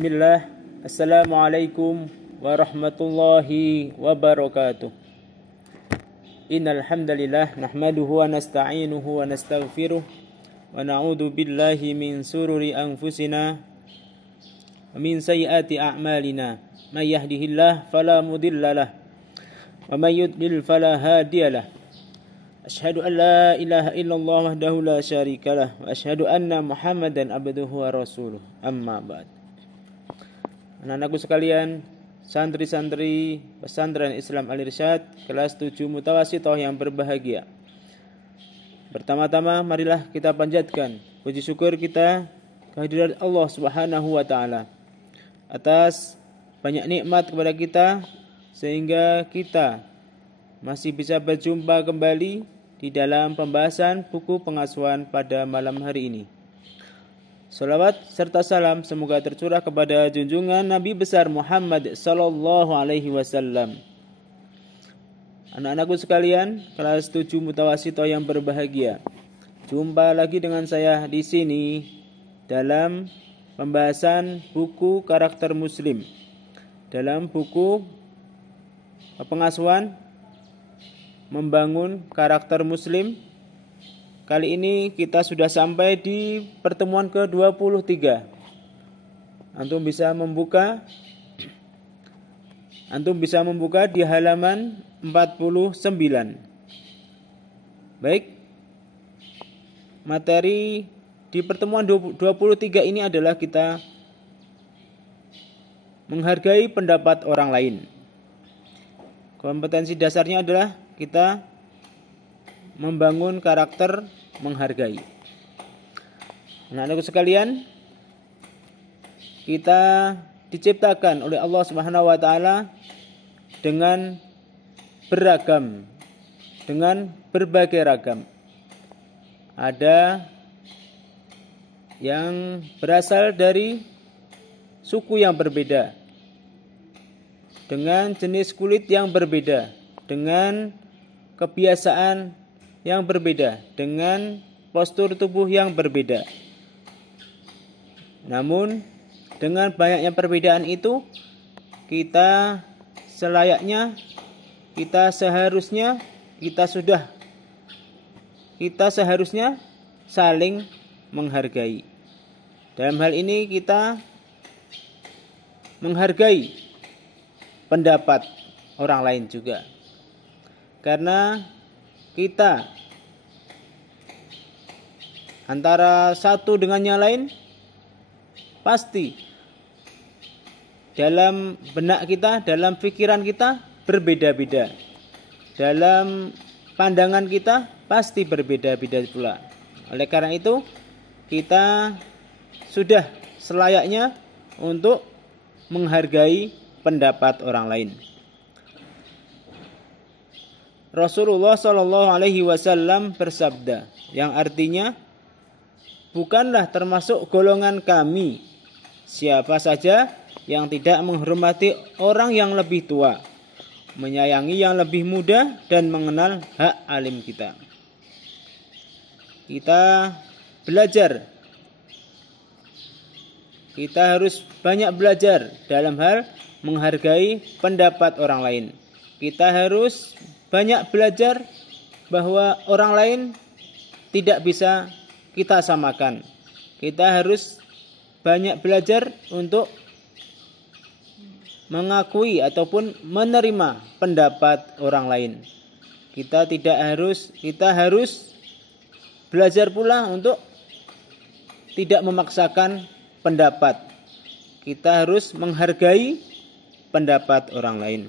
Bismillah. Assalamualaikum warahmatullahi wabarakatuh. Innal hamdalillah nahmaduhu wa nasta'inuhu wa nastaghfiruh wa na'udzu billahi min sururi anfusina wa min sayyiati a'malina. May yahdihillahu fala mudhillalah wa may yudlil fala hadiyalah. Asyhadu an la ilaha illallah wahdahu la syarikalah wa asyhadu anna Muhammadan abduhu wa rasuluh. Amma ba'd. Anak-anakku sekalian, santri-santri pesantren Islam Al-Irsyad kelas 7 Mutawasithah yang berbahagia. Pertama-tama marilah kita panjatkan puji syukur kita kehadirat Allah Subhanahu wa taala atas banyak nikmat kepada kita sehingga kita masih bisa berjumpa kembali di dalam pembahasan buku pengasuhan pada malam hari ini. Salawat serta salam semoga tercurah kepada junjungan Nabi besar Muhammad sallallahu alaihi wasallam. Anak-anakku sekalian, kelas 7 Mutawasithah yang berbahagia. Jumpa lagi dengan saya di sini dalam pembahasan buku karakter muslim. Dalam buku pengasuhan membangun karakter muslim. Kali ini kita sudah sampai di pertemuan ke-23. Antum bisa membuka di halaman 49. Baik. Materi di pertemuan 23 ini adalah kita menghargai pendapat orang lain. Kompetensi dasarnya adalah kita membangun karakter menghargai. Anak-anakku sekalian, kita diciptakan oleh Allah Subhanahu wa taala dengan beragam, dengan berbagai ragam. Ada yang berasal dari suku yang berbeda, dengan jenis kulit yang berbeda, dengan kebiasaan yang berbeda, dengan postur tubuh yang berbeda. Namun dengan banyaknya perbedaan itu, kita seharusnya saling menghargai. Dalam hal ini kita menghargai pendapat orang lain juga. Karena kita antara satu dengan yang lain pasti dalam benak kita, dalam pikiran kita berbeda-beda. Dalam pandangan kita pasti berbeda-beda pula. Oleh karena itu, kita sudah selayaknya untuk menghargai pendapat orang lain. Rasulullah Shallallahu Alaihi Wasallam bersabda, yang artinya, bukanlah termasuk golongan kami siapa saja yang tidak menghormati orang yang lebih tua, menyayangi yang lebih muda, dan mengenal hak alim kita. Kita belajar. Kita harus banyak belajar dalam hal menghargai pendapat orang lain. Kita harus banyak belajar bahwa orang lain tidak bisa kita samakan. Kita harus banyak belajar untuk mengakui ataupun menerima pendapat orang lain. Kita harus belajar pula untuk tidak memaksakan pendapat. Kita harus menghargai pendapat orang lain.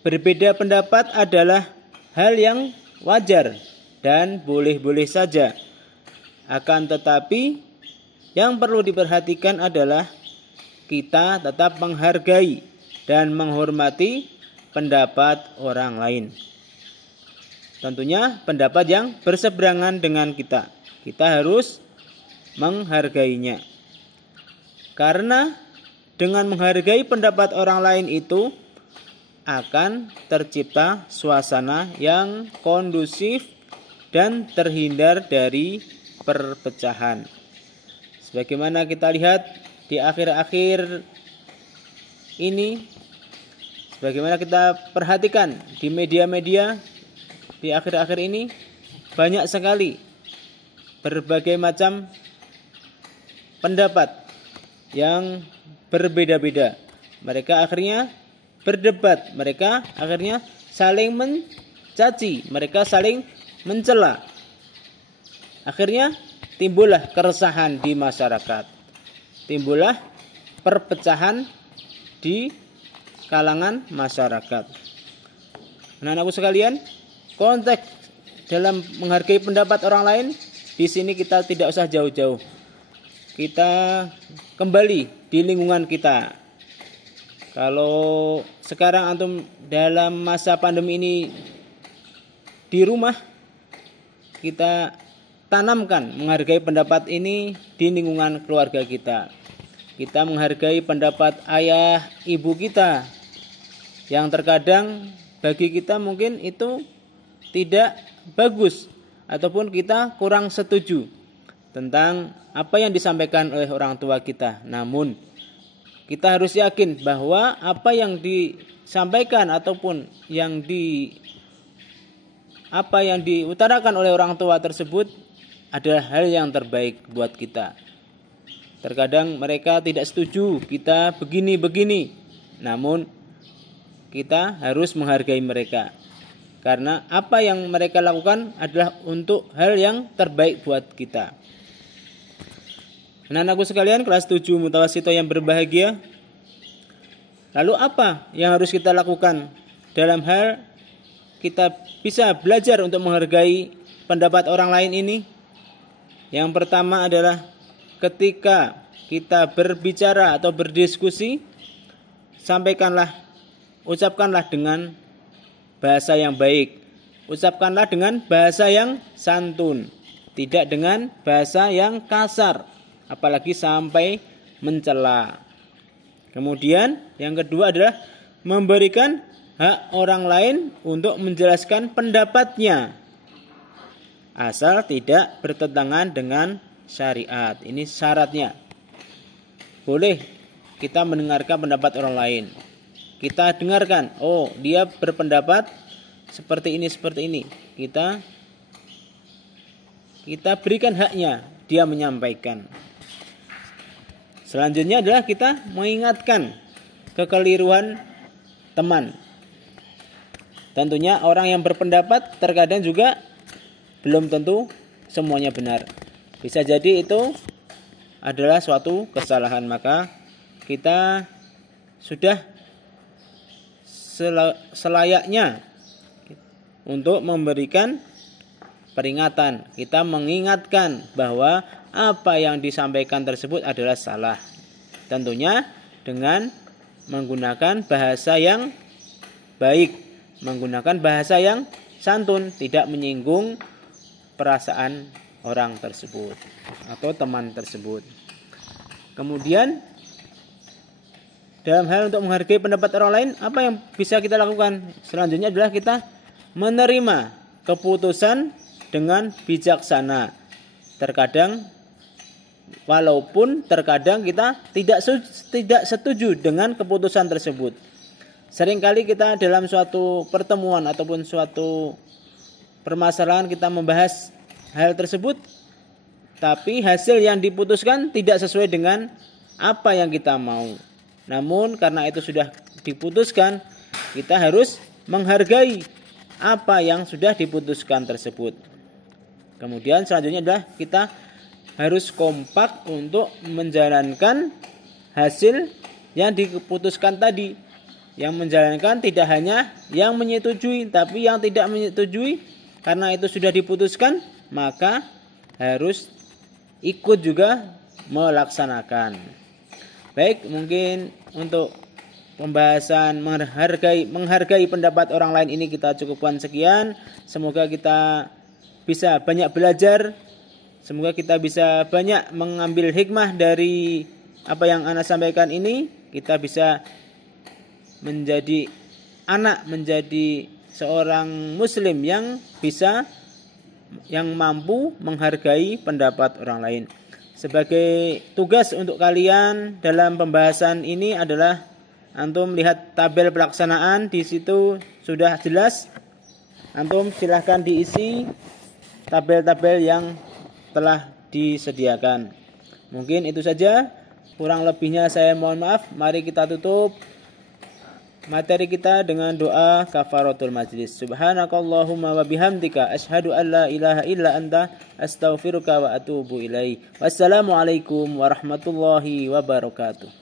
Berbeda pendapat adalah hal yang wajar dan boleh-boleh saja. Akan tetapi yang perlu diperhatikan adalah kita tetap menghargai dan menghormati pendapat orang lain. Tentunya pendapat yang berseberangan dengan kita. Kita harus menghargainya. Karena dengan menghargai pendapat orang lain itu akan tercipta suasana yang kondusif dan terhindar dari perpecahan. Sebagaimana kita lihat di akhir-akhir ini, sebagaimana kita perhatikan di media-media di akhir-akhir ini, banyak sekali berbagai macam pendapat yang berbeda-beda. Mereka akhirnya berdebat, mereka akhirnya saling mencaci, mereka saling mencela. Akhirnya timbullah keresahan di masyarakat, timbullah perpecahan di kalangan masyarakat. Anak-anakku sekalian, konteks dalam menghargai pendapat orang lain, di sini kita tidak usah jauh-jauh. Kita kembali di lingkungan kita. Kalau sekarang antum dalam masa pandemi ini di rumah, kita tanamkan menghargai pendapat ini di lingkungan keluarga kita. Kita menghargai pendapat ayah, ibu kita, yang terkadang bagi kita mungkin itu tidak bagus, ataupun kita kurang setuju tentang apa yang disampaikan oleh orang tua kita. Namun kita harus yakin bahwa apa yang disampaikan ataupun yang diutarakan oleh orang tua tersebut adalah hal yang terbaik buat kita. Terkadang mereka tidak setuju kita begini-begini, namun kita harus menghargai mereka, karena apa yang mereka lakukan adalah untuk hal yang terbaik buat kita. Anak-anakku sekalian, kelas 7 Mutawasito yang berbahagia. Lalu apa yang harus kita lakukan dalam hal kita bisa belajar untuk menghargai pendapat orang lain ini? Yang pertama adalah ketika kita berbicara atau berdiskusi, ucapkanlah dengan bahasa yang baik. Ucapkanlah dengan bahasa yang santun, tidak dengan bahasa yang kasar, apalagi sampai mencela. Kemudian yang kedua adalah memberikan hak orang lain untuk menjelaskan pendapatnya, asal tidak bertentangan dengan syariat. Ini syaratnya. Boleh kita mendengarkan pendapat orang lain. Kita dengarkan, oh dia berpendapat seperti ini. Kita berikan haknya, dia menyampaikan. Selanjutnya adalah kita mengingatkan kekeliruan teman. Tentunya orang yang berpendapat terkadang juga belum tentu semuanya benar. Bisa jadi itu adalah suatu kesalahan, maka kita sudah selayaknya untuk memberikan peringatan. Kita mengingatkan bahwa apa yang disampaikan tersebut adalah salah. Tentunya dengan menggunakan bahasa yang baik, menggunakan bahasa yang santun, tidak menyinggung perasaan orang tersebut atau teman tersebut. Kemudian dalam hal untuk menghargai pendapat orang lain, apa yang bisa kita lakukan? Selanjutnya adalah kita menerima keputusan dengan bijaksana. Walaupun terkadang kita tidak setuju dengan keputusan tersebut. Seringkali kita dalam suatu pertemuan ataupun suatu permasalahan kita membahas hal tersebut, tapi hasil yang diputuskan tidak sesuai dengan apa yang kita mau. Namun karena itu sudah diputuskan, kita harus menghargai apa yang sudah diputuskan tersebut. Kemudian selanjutnya adalah kita harus kompak untuk menjalankan hasil yang diputuskan tadi. Yang menjalankan tidak hanya yang menyetujui, tapi yang tidak menyetujui, karena itu sudah diputuskan, maka harus ikut juga melaksanakan. Baik, mungkin untuk pembahasan menghargai pendapat orang lain ini kita cukupkan sekian. Semoga kita bisa banyak belajar. Semoga kita bisa banyak mengambil hikmah dari apa yang Ana sampaikan ini. Kita bisa menjadi seorang muslim yang mampu menghargai pendapat orang lain. Sebagai tugas untuk kalian dalam pembahasan ini adalah antum lihat tabel pelaksanaan, di situ sudah jelas. Antum silahkan diisi tabel-tabel yang telah disediakan. Mungkin itu saja. Kurang lebihnya saya mohon maaf. Mari kita tutup materi kita dengan doa kafaratul majlis. Subhanakallahumma wa bihamdika asyhadu an la ilaha illa anta astaghfiruka wa atubu ilaik. Wassalamualaikum warahmatullahi wabarakatuh.